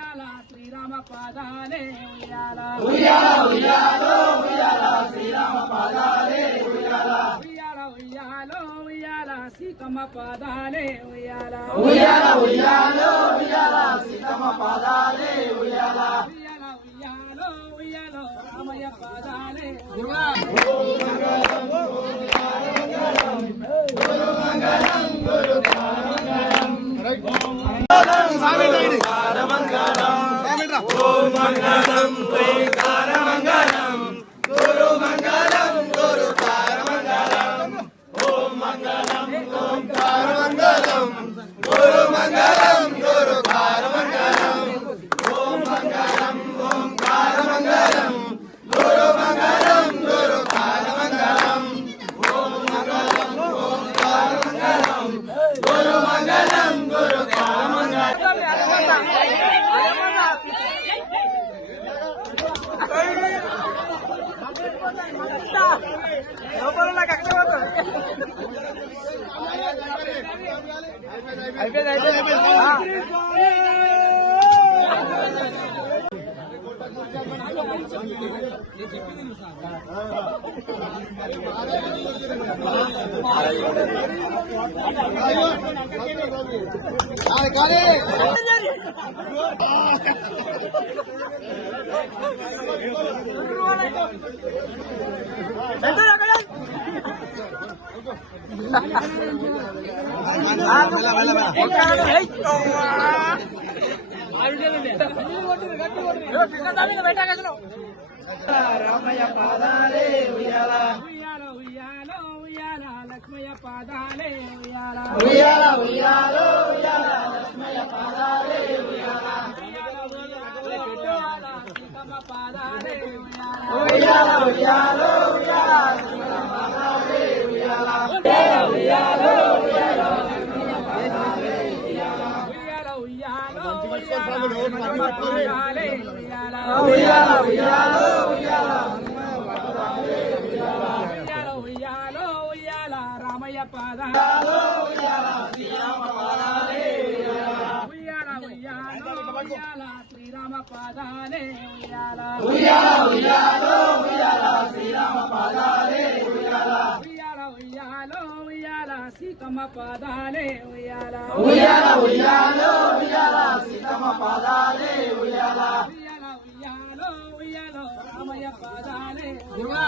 ఉయ్యాల శ్రీరామ పాదాలే ఉయ్యాల ఉయ్యాలో ఉయ్యాల శ్రీరామ పాదాలే ఉయ్యాల ఉయ్యాలో ఉయ్యాల సీతమ్మ పాదాలే ఉయ్యాల ఉయ్యాలో ఉయ్యాల సీతమ్మ పాదాలే ఉయ్యాల ఉయ్యాలో రామయ్య పాదాలే రామయ్య పాదాలే ఉయ్యాల ఉయ్యాలో ఉయ్యాల లక్ష్మయ్య పాదాలే ఉయ్యాల ఉయ్యాలో ఉయ్యాల లక్ష్మయ్య పాదాలే ఉయ్యాల సీతమ్మ పాదాలే ఉయ్యాలో ఉయ్యాల సీతమ్మ పాదాలే ఉయ్యాల ఉయ్యాలో ఉయ్యాల ఉయ్యాలో ఉయ్యాల రామయ్య పాద ఉయ్యాల శ్రీరామ పాదాలే ఉయ్యాలో ఉయ్యాల శ్రీరామ పాదాలే ఉయ్యాలో ఉయ్యాల సీతమ్మ పాదాలే ఉయ్యాలో ఉయ్యాల సీతమ్మ పాదాలే ఉయ్యాల ఉయ్యాలో రామయ్య పాదాలే